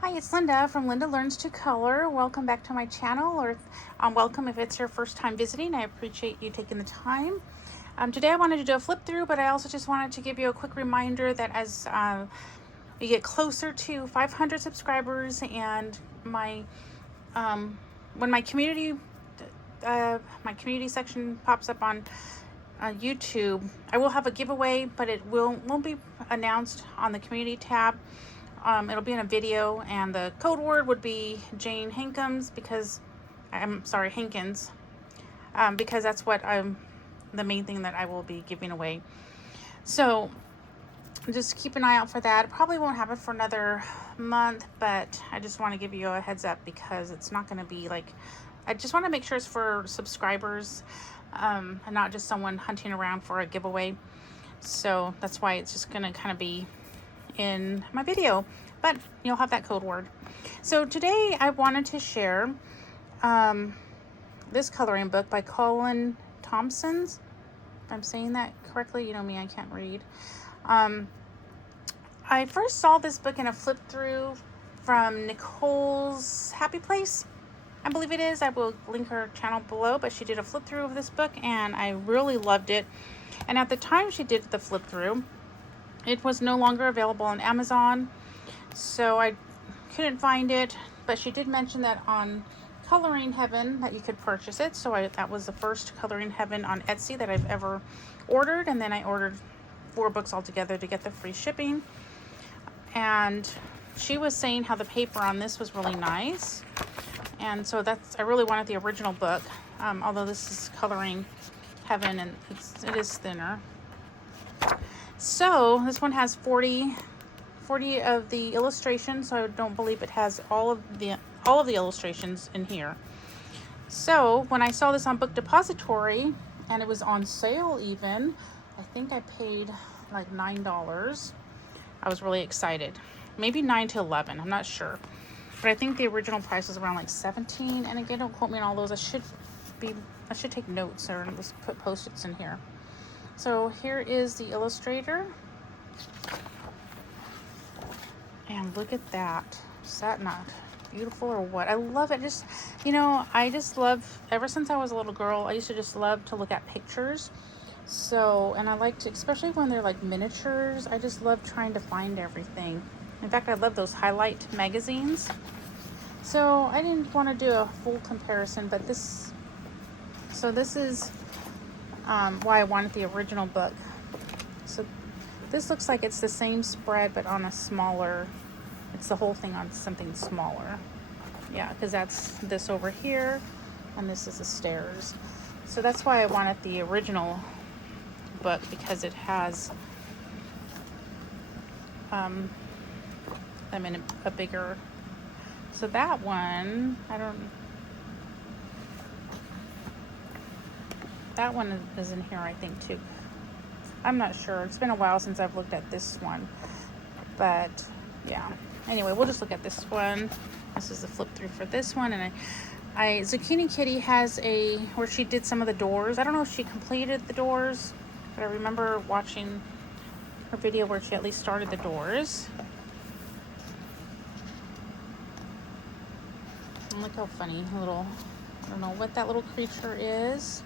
Hi, it's Linda from Linda Learns to Color. Welcome back to my channel, or welcome if it's your first time visiting. I appreciate you taking the time. Today I wanted to do a flip through, but I also just wanted to give you a quick reminder that as we get closer to 500 subscribers and my when my community section pops up on YouTube, I will have a giveaway, but it won't be announced on the community tab. It'll be in a video, and the code word would be Jane Hankins because Hankins, because that's what the main thing that I will be giving away. So just keep an eye out for that. It probably won't happen for another month, but I just want to give you a heads up because it's not going to be like, I just want to make sure it's for subscribers and not just someone hunting around for a giveaway. So that's why it's just going to kind of be in my video, but you'll have that code word. So today I wanted to share this coloring book by Colin Thompsons. If I'm saying that correctly, you know me, I can't read. I first saw this book in a flip through from Nicole's Happy Place, I believe it is. I will link her channel below, but she did a flip through of this book and I really loved it. And at the time she did the flip through, it was no longer available on Amazon, so I couldn't find it, but she did mention that on Coloring Heaven that you could purchase it. So that was the first Coloring Heaven on Etsy that I've ever ordered, and then I ordered 4 books altogether to get the free shipping. And she was saying how the paper on this was really nice, and so I really wanted the original book, although this is Coloring Heaven and it is thinner. So this one has 40 of the illustrations, so I don't believe it has all of the illustrations in here. So when I saw this on Book Depository and it was on sale even, I think I paid like $9. I was really excited. Maybe $9 to $11, I'm not sure. But I think the original price was around like $17. And again, don't quote me on all those. I should take notes or just put Post-its in here. So here is the illustrator. And look at that. Is that not beautiful or what? I love it. Just, I just love, ever since I was a little girl, I used to just love to look at pictures. So, and I like to, especially when they're like miniatures, I just love trying to find everything. In fact, I love those highlight magazines. So I didn't want to do a full comparison, but this is why I wanted the original book. So this looks like it's the same spread, but on a smaller, it's the whole thing on something smaller. Yeah, because that's this over here, and this is the stairs. So that's why I wanted the original book, because it has them in a bigger. So that one, that one is in here, I think, too. I'm not sure. It's been a while since I've looked at this one. But, yeah. Anyway, we'll just look at this one. This is the flip through for this one. And Zucchini Kitty has where she did some of the doors. I don't know if she completed the doors, but I remember watching her video where she at least started the doors. And look how funny. I don't know what that little creature is.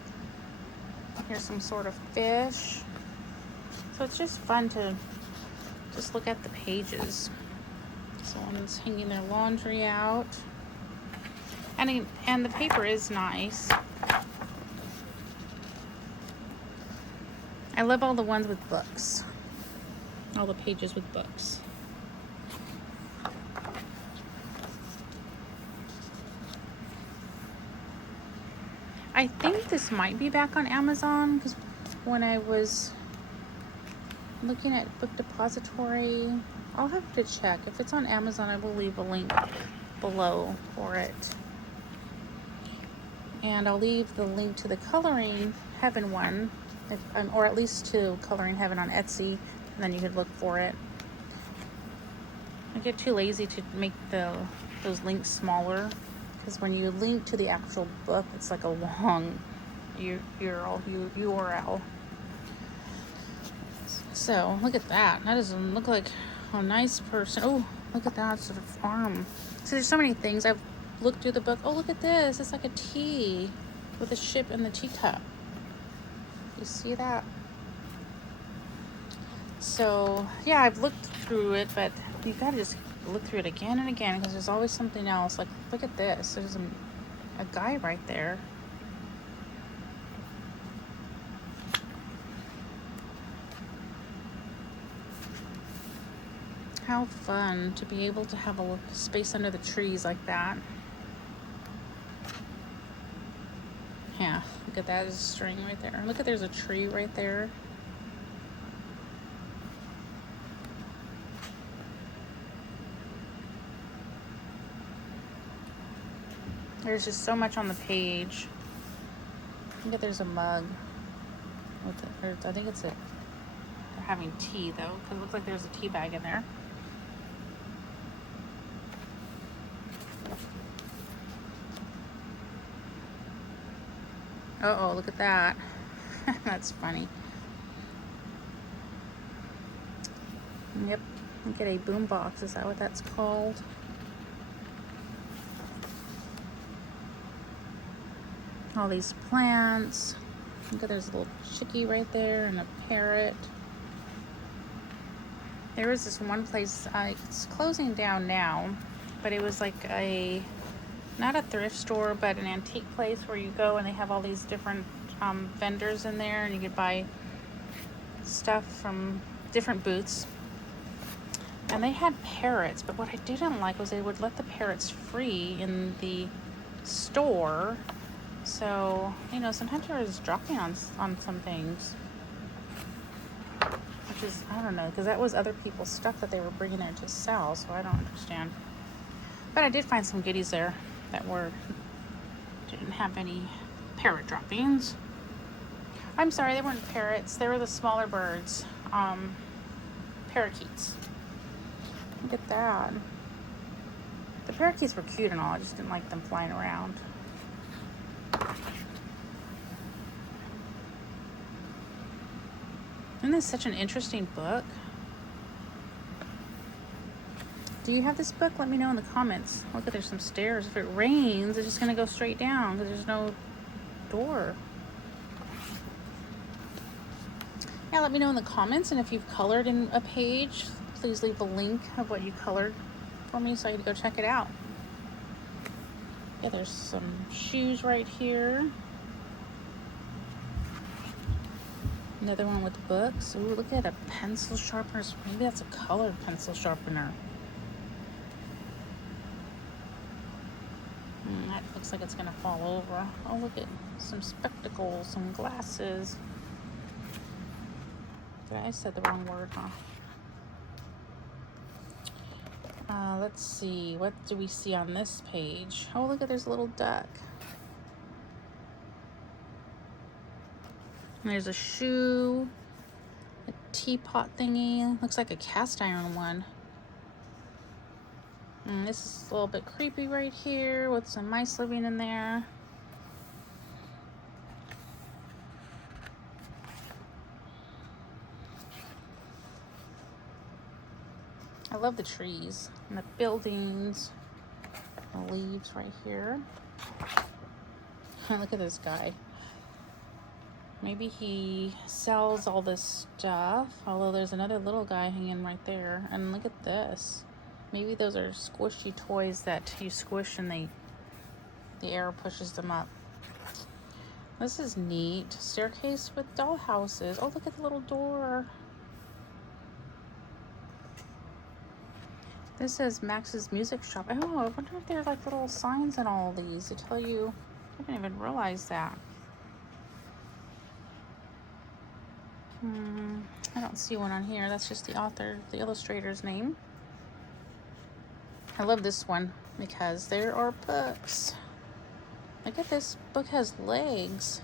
Here's some sort of fish. So it's just fun to just look at the pages. Someone's hanging their laundry out. And the paper is nice. I love all the ones with books. All the pages with books. I think this might be back on Amazon, because when I was looking at Book Depository, I'll have to check. If it's on Amazon, I will leave a link below for it. And I'll leave the link to the Coloring Heaven one, or at least to Coloring Heaven on Etsy, and then you could look for it. I get too lazy to make those links smaller, because when you link to the actual book, it's like a long URL. So look at that. That doesn't look like a nice person. Oh, Look at that sort of arm. So there's so many things. I've looked through the book. Oh, look at this. It's like a tea with a ship and the teacup. You see that? So, yeah, I've looked through it, but you gotta just look through it again and again because there's always something else. Like, look at this. There's a guy right there. How fun to be able to have a space under the trees like that. Yeah, look at that. There's a string right there. Look at there's a tree right there. There's just so much on the page. Look at there's a mug. I think they're having tea though, because it looks like there's a tea bag in there. Uh-oh, look at that. That's funny. Yep, look at a boom box. Is that what that's called? All these plants. Look at there's a little chickie right there and a parrot. There was this one place, it's closing down now, but it was like not a thrift store, but an antique place where you go and they have all these different vendors in there and you could buy stuff from different booths. And they had parrots, but what I didn't like was they would let the parrots free in the store. So, you know, sometimes I was dropping on some things. Which is, I don't know, because that was other people's stuff that they were bringing there to sell, so I don't understand. But I did find some goodies there that didn't have any parrot droppings. I'm sorry, they weren't parrots. They were the smaller birds. Parakeets. Look at that. The parakeets were cute and all. I just didn't like them flying around. Isn't this such an interesting book? Do you have this book? Let me know in the comments. Look at, there's some stairs. If it rains, it's just going to go straight down because there's no door. Yeah, let me know in the comments. And if you've colored in a page, please leave a link of what you colored for me so I can go check it out. Yeah, there's some shoes right here. Another one with books. Ooh, look at a pencil sharpener. Maybe that's a colored pencil sharpener. That looks like it's gonna fall over. Oh, look at some spectacles, some glasses. I said the wrong word, huh? Let's see. What do we see on this page? Oh, look at, there's a little duck. There's a shoe, a teapot thingy. Looks like a cast iron one. And this is a little bit creepy right here with some mice living in there. I love the trees and the buildings, the leaves right here. Look at this guy. Maybe he sells all this stuff, although there's another little guy hanging right there. And look at this. Maybe those are squishy toys that you squish and the air pushes them up. This is neat. Staircase with doll houses. Oh, look at the little door. This says Max's Music Shop. Oh, I wonder if there's like little signs in all these to tell you. I didn't even realize that. I don't see one on here. That's just the author, the illustrator's name. I love this one because there are books. Look at this book, has legs.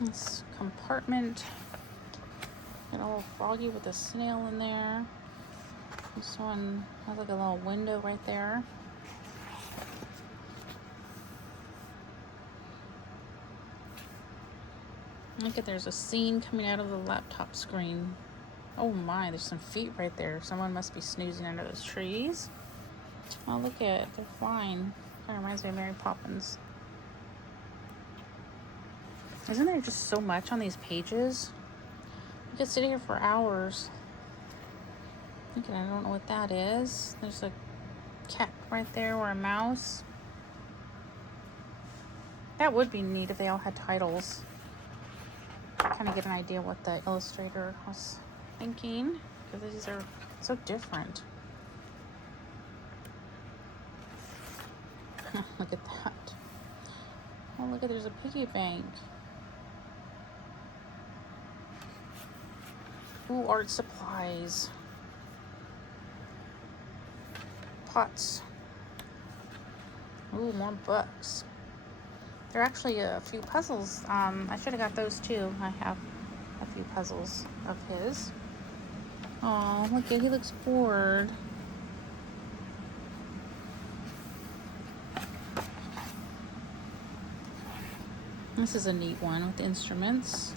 This compartment. Got a little froggy with a snail in there. This one has like a little window right there. Look at, there's a scene coming out of the laptop screen. Oh my, there's some feet right there. Someone must be snoozing under those trees. Oh, look at it. They're flying. Kind of reminds me of Mary Poppins. Isn't there just so much on these pages? You could sit here for hours. I don't know what that is. There's a cat right there or a mouse. That would be neat if they all had titles. Kind of get an idea what the illustrator was thinking, because these are so different. Look at that. Oh, look at, there's a piggy bank. Ooh, art supplies. Pots. Ooh, more books. There are actually a few puzzles. I should have got those too. I have a few puzzles of his. Oh, look at, he looks bored. This is a neat one with instruments.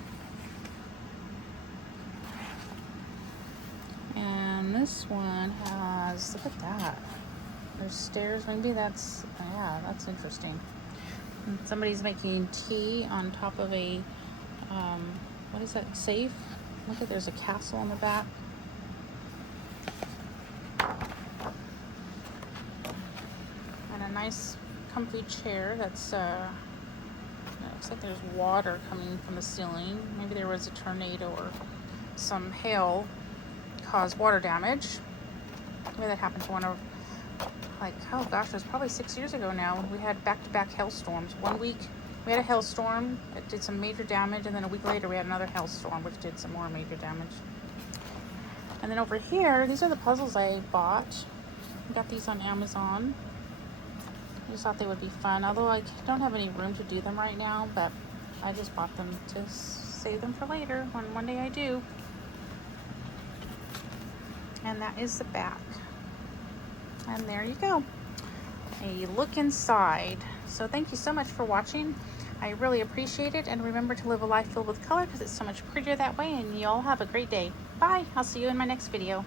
And this one has, look at that. There's stairs. Maybe that's, yeah, that's interesting. And somebody's making tea on top of a, what is that, safe? Look at, there's a castle on the back. And a nice comfy chair that's, it looks like there's water coming from the ceiling. Maybe there was a tornado or some hail caused water damage. Maybe that happened to one of, like, oh gosh, it was probably 6 years ago now. We had back-to-back hailstorms. 1 week we had a hailstorm that did some major damage, and then a week later we had another hailstorm which did some more major damage. And then over here, these are the puzzles I bought. I got these on Amazon. I just thought they would be fun, although I don't have any room to do them right now, but I just bought them to save them for later when one day I do. And that is the back. And there you go. A look inside. So thank you so much for watching. I really appreciate it. And remember to live a life filled with color, because it's so much prettier that way. And you all have a great day. Bye. I'll see you in my next video.